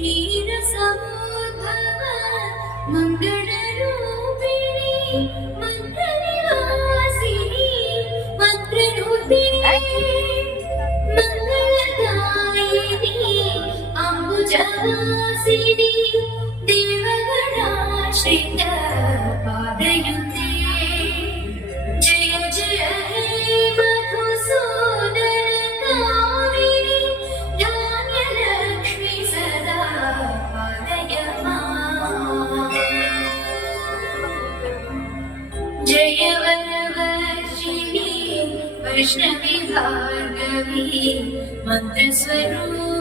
क्षीरसमुद्भव मङ्गलरूपिणी मन्त्रनिवासिनी मन्त्ररूपिणी मङ्गलदायिनी अम्बुजवासिनी देवगणाश्रित पादयुते जय जय हे मधुसूदन कामिनी धान्यलक्ष्मी सदा पालय माम्। जय वरवर्षिणी वैष्णवी भार्गवी मन्त्रस्वरूपिणी